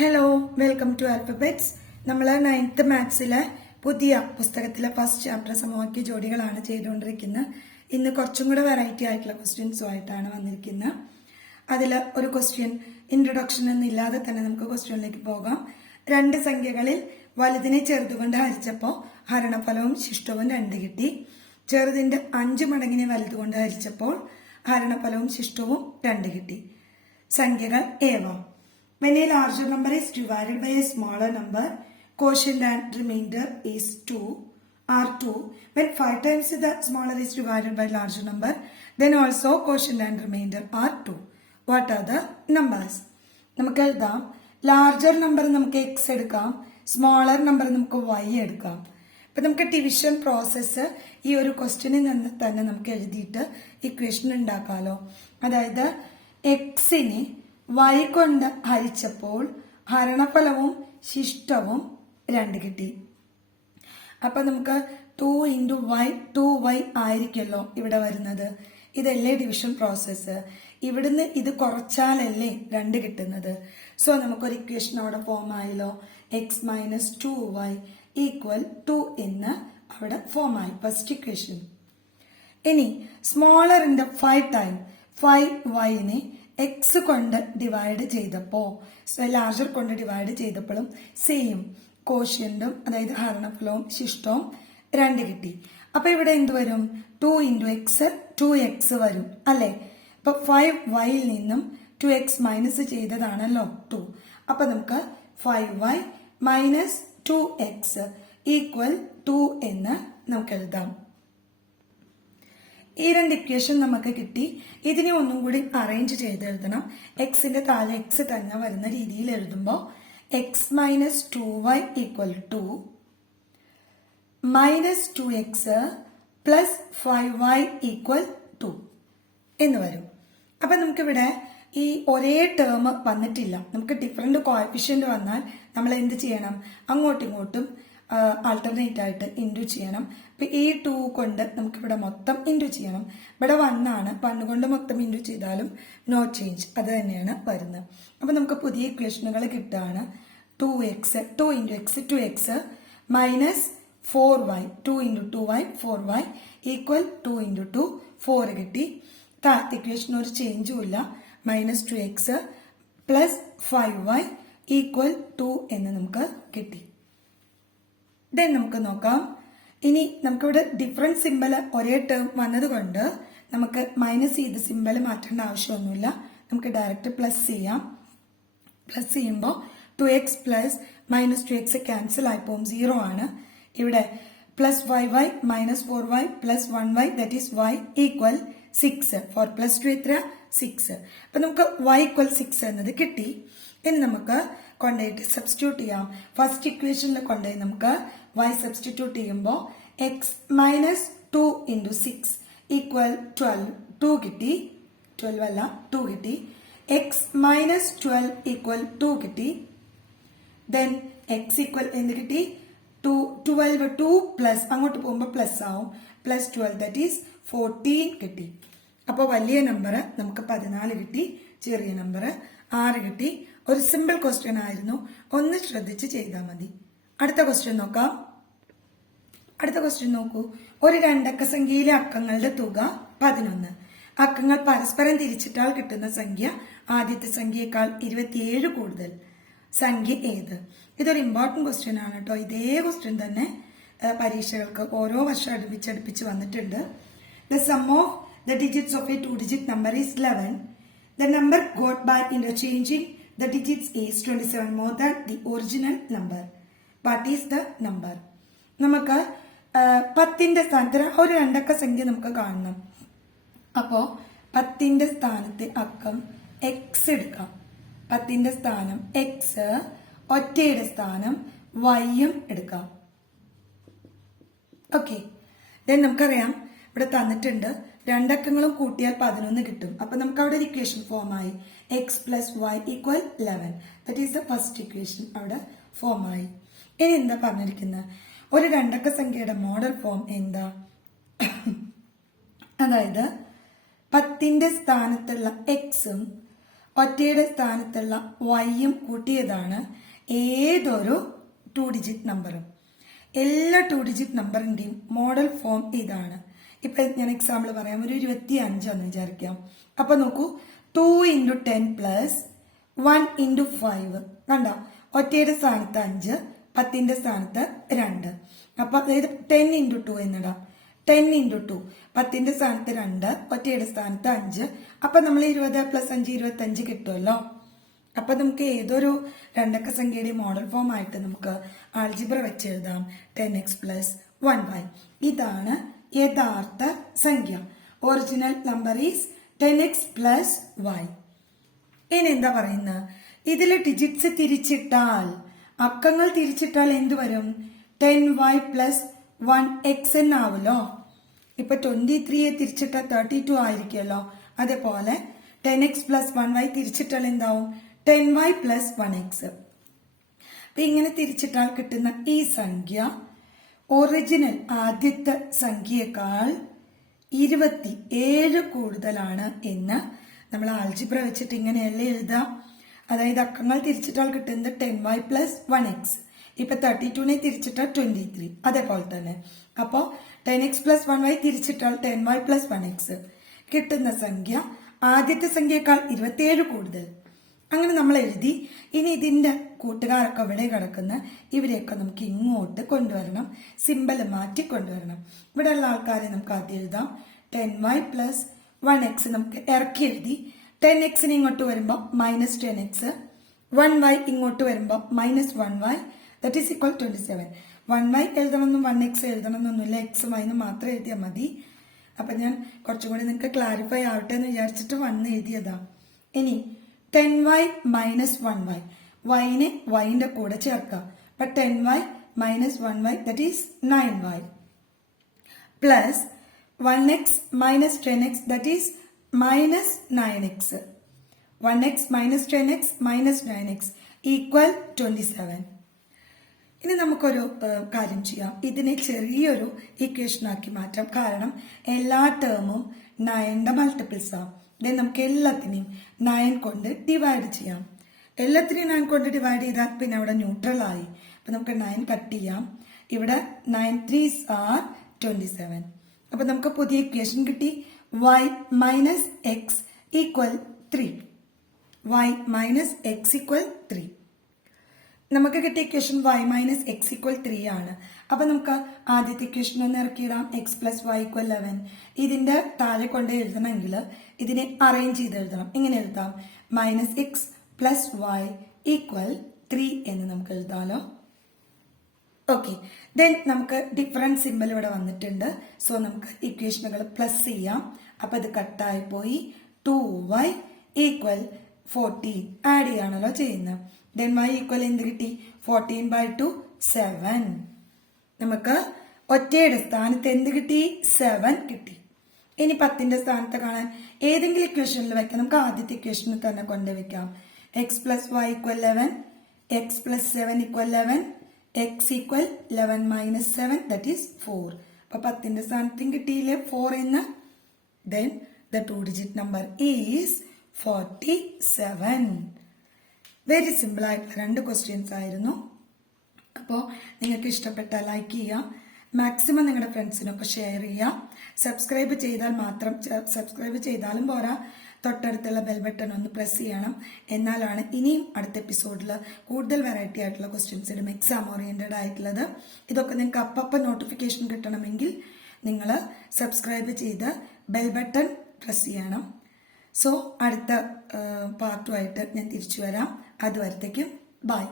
Hello welcome to alphabets നമ്മൾ ninth മാത്സിലെ പുതിയ പുസ്തകത്തിലെ ഫസ്റ്റ് ചാപ്റ്റർ സമവാക്യ ജോഡികളാണ് ചെയ്തുകൊണ്ടിരിക്കുന്നത് ഇന്ന് കുറച്ചും കൂടെ വെറൈറ്റി ആയിട്ടുള്ള ക്വസ്റ്റ്യൻസുമായിട്ടാണ് വന്നിരിക്കുന്നത് അതിൽ ഒരു ക്വസ്റ്റ്യൻ ഇൻട്രൊഡക്ഷൻ എന്നില്ലാതെ തന്നെ നമുക്ക് ക്വസ്റ്റ്യനിലേക്ക് പോകാം. രണ്ട് സംഖ്യകളിൽ വലുതിനെ ചെറുതുകൊണ്ട് ഹരിച്ചപ്പോൾ ഹരണഫലവും ശിഷ്ടവും രണ്ട് കിട്ടി. ചെറുതിന്റെ അഞ്ച് മടങ്ങിനെ വലുതുകൊണ്ട് ഹരിച്ചപ്പോൾ ഹരണഫലവും ശിഷ്ടവും രണ്ട് കിട്ടി. സംഖ്യകൾ ഏവ When a larger number is divided by a smaller number, quotient and remainder is 2 are 2. When 5 times the smaller is divided by larger number, then also quotient and remainder are 2. What are the numbers? നമുക്ക് എഴുതാം larger number നമുക്ക് X എടുക്കാം smaller number നമുക്ക് Y എടുക്കാം ഇപ്പം നമുക്ക് division process ഈ ഒരു ക്വസ്റ്റ്യനിൽ നിന്ന് തന്നെ നമുക്ക് എഴുതിയിട്ട് ഇക്വേഷൻ ഉണ്ടാക്കാമല്ലോ അതായത് എക്സിനെ വൈ കൊണ്ട് ഹരിച്ചപ്പോൾ ഹരണഫലവും ശിഷ്ടവും രണ്ട് കിട്ടി. അപ്പൊ നമുക്ക് two into Y two Y ആയിരിക്കുമല്ലോ ഇവിടെ വരുന്നത്. ഇതല്ലേ ഡിവിഷൻ പ്രോസസ്സ് ഇവിടുന്ന് ഇത് കുറച്ചാലല്ലേ രണ്ട് കിട്ടുന്നത്? സോ നമുക്കൊരു ഇക്വേഷൻ അവിടെ ഫോം ആയല്ലോ. X minus two Y equal two എന്ന് അവിടെ ഫോം ആയി. ഫസ്റ്റ് ഇക്വേഷൻ ഇനി സ്മോളറിന്റെ ഫൈവ് ടൈം ഫൈവ് വൈനെ എക്സ് കൊണ്ട് ഡിവൈഡ് ചെയ്തപ്പോ ലാർജർ കൊണ്ട് ഡിവൈഡ് ചെയ്തപ്പോഴും സെയിം കോഷ്യന്റും അതായത് ഹരണഫലവും ശിഷ്ടവും രണ്ട് കിട്ടി. അപ്പൊ ഇവിടെ എന്ത് വരും? Two into X two X വരും അല്ലേ? അപ്പൊ ഫൈവ് വൈയിൽ നിന്നും ടു എക്സ് മൈനസ് ചെയ്തതാണല്ലോ ടു അപ്പൊ നമുക്ക് five Y minus two X equal two എന്ന് നമുക്ക് എഴുതാം. ഈ രണ്ട് ഇക്വേഷൻ നമുക്ക് കിട്ടി. ഇതിനെ ഒന്നും കൂടി അറേഞ്ച് ചെയ്ത് എഴുതണം. എക്സിന്റെ താഴെ എക്സ് തന്നെ വരുന്ന രീതിയിൽ എഴുതുമ്പോൾ X minus two Y equal two minus two X plus five Y equal two എന്ന് വരും. അപ്പൊ നമുക്കിവിടെ ഈ ഒരേ ടേം വന്നിട്ടില്ല. നമുക്ക് ഡിഫറെന്റ് കോഫിഷ്യന്റ് വന്നാൽ നമ്മൾ എന്ത് ചെയ്യണം? അങ്ങോട്ടും ഇങ്ങോട്ടും ആൾട്ടർനേറ്റ് ആയിട്ട് ഇന്റു ചെയ്യണം. ഇപ്പം ഈ ടു കൊണ്ട് നമുക്കിവിടെ മൊത്തം ഇന്റു ചെയ്യണം. ഇവിടെ ആണ്. വൺ കൊണ്ട് മൊത്തം ഇന്റു ചെയ്താലും നോ ചേഞ്ച് അത് തന്നെയാണ് വരുന്നത്. അപ്പൊ നമുക്ക് പുതിയ ഇക്വേഷനുകൾ കിട്ടുകയാണ്. Two X two into X two X minus four Y two into two Y four Y equal two into two four കിട്ടി. താഴത്തെ ഇക്വേഷൻ ഒരു ചേഞ്ചും ഇല്ല. Minus two X plus five Y equal two എന്ന് നമുക്ക് കിട്ടി. ദെൻ നമുക്ക് നോക്കാം. ഇനി നമുക്കിവിടെ ഡിഫറെന്റ് സിമ്പൽ ഒരേ ടേം വന്നതുകൊണ്ട് നമുക്ക് മൈനസ് ചെയ്ത് സിമ്പൽ മാറ്റേണ്ട ആവശ്യമൊന്നുമില്ല. നമുക്ക് ഡയറക്റ്റ് പ്ലസ് ചെയ്യാം. പ്ലസ് ചെയ്യുമ്പോൾ two X plus minus two X cancel ആയി പോകും. സീറോ ആണ്. ഇവിടെ plus Y Y minus four Y plus one Y that is Y equal six four plus two എത്ര സിക്സ് അപ്പൊ നമുക്ക് വൈ ഈക്വൽ സിക്സ് എന്നത് കിട്ടി. ഇനി നമുക്ക് കൊണ്ടുപോയിട്ട് സബ്സ്റ്റിറ്റ്യൂട്ട് ചെയ്യാം. ഫസ്റ്റ് ഇക്വേഷനിൽ കൊണ്ടുപോയി നമുക്ക് വൈ സബ്സ്റ്റിറ്റ്യൂട്ട് ചെയ്യുമ്പോൾ X minus two into six equal twelve two കിട്ടി. ട്വൽവ് അല്ല ടു കിട്ടി. X minus twelve equal two കിട്ടി. ദെൻ എക്സ് ഈക്വൽ എന്ത് കിട്ടി? ടു ട്വൽവ് ടു പ്ലസ് അങ്ങോട്ട് പോകുമ്പോൾ പ്ലസ് ആവും. Plus twelve that is fourteen കിട്ടി. അപ്പോൾ വലിയ നമ്പർ നമുക്ക് പതിനാല് കിട്ടി. ചെറിയ നമ്പർ ആറ് കിട്ടി. ഒരു സിമ്പിൾ ക്വസ്റ്റ്യൻ ആയിരുന്നു. ഒന്ന് ശ്രദ്ധിച്ച് ചെയ്താൽ മതി. അടുത്ത ക്വസ്റ്റ്യൻ നോക്കാം. അടുത്ത ക്വസ്റ്റ്യൻ നോക്കൂ. ഒരു രണ്ടക്ക സംഖ്യയിലെ അക്കങ്ങളുടെ തുക പതിനൊന്ന്. അക്കങ്ങൾ പരസ്പരം തിരിച്ചിട്ടാൽ കിട്ടുന്ന സംഖ്യ ആദ്യത്തെ സംഖ്യയേക്കാൾ ഇരുപത്തിയേഴ് കൂടുതൽ. സംഖ്യ ഏത്? ഇതൊരു ഇമ്പോർട്ടന്റ് ക്വസ്റ്റ്യൻ ആണ് കേട്ടോ. ഇതേ ക്വസ്റ്റ്യൻ തന്നെ പരീക്ഷകൾക്ക് ഓരോ വർഷം അടുപ്പിച്ചടുപ്പിച്ച് വന്നിട്ടുണ്ട്. The sum of the digits of a two digit number is eleven the number got by in the digits is twenty seven more than the original number what is the number നമുക്ക് ആ, പത്തിന്റെ സ്ഥാനത്ത് ഒരു രണ്ടക്ക സംഖ്യ നമുക്ക് കാണണം. അപ്പോ പത്തിന്റെ സ്ഥാനത്ത് അക്കം എക്സ് എടുക്കാം. പത്തിന്റെ സ്ഥാനം എക്സ് ഒറ്റയുടെ സ്ഥാനം വൈയും എടുക്കാം. ഓക്കെ ദെൻ നമുക്കറിയാം ഇവിടെ തന്നിട്ടുണ്ട്. രണ്ടക്കങ്ങളും കൂട്ടിയാൽ പതിനൊന്ന് കിട്ടും. അപ്പൊ നമുക്ക് അവിടെ ഒരു ഇക്വേഷൻ ഫോം ആയി. X plus Y equal eleven that is the first equation അവിടെ ഫോം ആയി. ഇനി എന്താ പറഞ്ഞിരിക്കുന്നത് ഒരു രണ്ടക്ക സംഖ്യയുടെ മോഡൽ ഫോം എന്താ? അതായത് പത്തിന്റെ സ്ഥാനത്തുള്ള എക്സും ഒറ്റയുടെ സ്ഥാനത്തുള്ള വൈയും കൂട്ടിയതാണ് ഏതൊരു ടു ഡിജിറ്റ് നമ്പറും എല്ലാ ടു ഡിജിറ്റ് നമ്പറിന്റെയും മോഡൽ ഫോം ഇതാണ്. ഇപ്പൊ ഞാൻ എക്സാമ്പിൾ പറയാം. ഒരു ഇരുപത്തി അഞ്ചാന്ന് വിചാരിക്കാം. അപ്പൊ നോക്കൂ two into ten plus one into five കണ്ടോ? ഒറ്റയുടെ സ്ഥാനത്ത് അഞ്ച് പത്തിന്റെ സ്ഥാനത്ത് രണ്ട്. അപ്പൊ അതായത് ടെൻ ഇന്റു ടു എന്നിടാം. ടെൻ ഇന്റു ടു പത്തിന്റെ സ്ഥാനത്ത് രണ്ട് ഒറ്റയുടെ സ്ഥാനത്ത് അഞ്ച്. അപ്പൊ നമ്മൾ ഇരുപത് പ്ലസ് അഞ്ച് ഇരുപത്തി അഞ്ച് കിട്ടുമല്ലോ. അപ്പൊ നമുക്ക് ഏതൊരു രണ്ടക്ക സംഖ്യയുടെ മോഡൽ ഫോം ആയിട്ട് നമുക്ക് ആൾജിബ്ര വെച്ച് എഴുതാം. Ten X plus one Y ഇതാണ് യഥാർത്ഥ സംഖ്യ. Original number is ten X plus Y ഇനി എന്താ പറയുന്നത് ഇതിൽ ഡിജിറ്റ്സ് തിരിച്ചിട്ടാൽ അക്കങ്ങൾ തിരിച്ചിട്ടാൽ എന്ത് വരും? Ten Y plus one X എന്നാവുമല്ലോ. ഇപ്പൊ ട്വന്റി ത്രീയെ തിരിച്ചിട്ടാൽ തേർട്ടി ടു ആയിരിക്കുമല്ലോ. അതേപോലെ ten X plus one Y തിരിച്ചിട്ടാൽ എന്താവും? Ten Y plus one X ഇങ്ങനെ തിരിച്ചിട്ടാൽ കിട്ടുന്ന ഈ സംഖ്യ ഒറിജിനൽ ആദ്യത്തെ സംഖ്യയേക്കാൾ ഇരുപത്തി ഏഴ് കൂടുതലാണ് എന്ന് നമ്മൾ ആൽജിബ്ര വെച്ചിട്ട് ഇങ്ങനെയല്ലേ എഴുതാം? അതായത് അക്കങ്ങൾ തിരിച്ചിട്ടാൽ കിട്ടുന്നത് ten Y plus one X. ഇപ്പൊ തേർട്ടി ടുവിനെ തിരിച്ചിട്ടാൽ ട്വന്റി ത്രീ. അതേപോലെ തന്നെ. അപ്പോ ten X plus one Y തിരിച്ചിട്ടാൽ ten Y plus one X. കിട്ടുന്ന സംഖ്യ ആദ്യത്തെ സംഖ്യയേക്കാൾ ഇരുപത്തിയേഴ് കൂടുതൽ. അങ്ങനെ നമ്മൾ എഴുതി ഇനി ഇതിന്റെ കൂട്ടുകാരൊക്കെ ഇവിടെ കിടക്കുന്ന? ഇവരെയൊക്കെ നമുക്ക് ഇങ്ങോട്ട് കൊണ്ടുവരണം. സിമ്പിൾ മാറ്റി കൊണ്ടുവരണം ഇവിടെ ഉള്ള ആൾക്കാരെ നമുക്ക് ആദ്യം എഴുതാം. Ten Y plus one X നമുക്ക് ഇറക്കി എഴുതി. ടെൻ എക്സിന് ഇങ്ങോട്ട് വരുമ്പോൾ minus ten X one Y ഇങ്ങോട്ട് വരുമ്പോൾ minus one Y that is equal twenty seven one Y എഴുതണമെന്നും one X എഴുതണമെന്നൊന്നുമില്ല. എക്സ് വൈന്ന് മാത്രം എഴുതിയാൽ മതി. അപ്പം ഞാൻ കുറച്ചും കൂടി നിങ്ങൾക്ക് ക്ലാരിഫൈ ആവട്ടെ എന്ന് വിചാരിച്ചിട്ട് വന്ന് എഴുതിയതാ. ഇനി ten Y minus one Y. വൈനെ വൈന്റെ കൂടെ ചേർക്കാം അപ്പൊ ten Y minus one Y that is nine Y. Plus one X minus ten X that is minus nine X. One X minus ten X minus nine X equal twenty seven ഇനി നമുക്കൊരു കാര്യം ചെയ്യാം. ഇതിനെ ചെറിയൊരു ഇക്വേഷനാക്കി മാറ്റാം. കാരണം എല്ലാ ടേമും നയന്റെ multiples ആവും ദെൻ നമുക്ക് എല്ലാത്തിനെയും നയൻ കൊണ്ട് ഡിവൈഡ് ചെയ്യാം. എല്ലാത്തിനെയും നയൻ കൊണ്ട് ഡിവൈഡ് ചെയ്താൽ പിന്നെ അവിടെ ന്യൂട്രൽ ആയി. അപ്പൊ നമുക്ക് നയൻ കട്ട് ചെയ്യാം. ഇവിടെ nine threes are twenty seven അപ്പൊ നമുക്ക് പുതിയ ഇക്വേഷൻ കിട്ടി. Y minus X equal three Y minus X equal three നമുക്ക് കിട്ടിയ equation Y minus X equal three ആണ്. അപ്പൊ നമുക്ക് ആദ്യത്തെ ഇക്വേഷൻ ഒന്ന് ഇറക്കിയിടാം. X plus Y equal eleven ഇതിന്റെ താഴെ കൊണ്ട് എഴുതണമെങ്കിൽ ഇതിനെ അറേഞ്ച് ചെയ്ത് എഴുതണം. ഇങ്ങനെ എഴുതാം. Minus X plus Y equal three എന്ന് നമുക്ക് എഴുതാമല്ലോ ഓക്കെ ദെൻ നമുക്ക് ഡിഫറൻസ് സിമ്പിൾ ഇവിടെ വന്നിട്ടുണ്ട്. സോ നമുക്ക് ഇക്വേഷനുകൾ പ്ലസ് ചെയ്യാം. അപ്പൊ ഇത് കട്ടായി പോയി. Two Y equal fourteen add ചെയ്യാണല്ലോ ചെയ്യുന്നത്. ദെൻ വൈ ഈക്വൽ എന്ത് കിട്ടി? ഫോർട്ടീൻ ബൈ ടു സെവൻ നമുക്ക് ഒറ്റയുടെ സ്ഥാനത്ത് എന്ത് കിട്ടി? സെവൻ കിട്ടി. ഇനി പത്തിന്റെ സ്ഥാനത്ത് കാണാൻ ഏതെങ്കിലും ഇക്വേഷനിൽ വെക്കാം. നമുക്ക് ആദ്യത്തെ ഇക്വേഷനിൽ തന്നെ കൊണ്ടുവയ്ക്കാം X plus Y equal eleven X plus seven equal eleven X equal eleven minus seven that is four അപ്പൊ പത്തിന്റെ സ്ഥാനത്തും കിട്ടിയില്ലേ? ഫോർ എന്ന്. Then the two digit number is forty seven very simple ആയിട്ടുള്ള രണ്ട് ക്വസ്റ്റ്യൻസ് ആയിരുന്നു. അപ്പോൾ നിങ്ങൾക്ക് ഇഷ്ടപ്പെട്ടാൽ ലൈക്ക് ചെയ്യുക. മാക്സിമം നിങ്ങളുടെ ഫ്രണ്ട്സിനൊക്കെ ഷെയർ ചെയ്യുക. സബ്സ്ക്രൈബ് ചെയ്താൽ മാത്രം സബ്സ്ക്രൈബ് ചെയ്താലും പോരാ. തൊട്ടടുത്തുള്ള ബെൽ ബട്ടൺ ഒന്ന് പ്രസ് ചെയ്യണം. എന്നാലാണ് ഇനിയും അടുത്ത എപ്പിസോഡിൽ കൂടുതൽ വെറൈറ്റി ആയിട്ടുള്ള ക്വസ്റ്റ്യൻസ് ഇടും. എക്സാം ഓറിയന്റഡ് ആയിട്ടുള്ളത്. ഇതൊക്കെ നിങ്ങൾക്ക് അപ്പപ്പം നോട്ടിഫിക്കേഷൻ കിട്ടണമെങ്കിൽ നിങ്ങൾ സബ്സ്ക്രൈബ് ചെയ്ത് ബെൽ ബട്ടൺ പ്രസ് ചെയ്യണം. സോ അടുത്ത പാർട്ടുമായിട്ട് ഞാൻ തിരിച്ചു വരാം. അതുവരത്തേക്കും ബൈ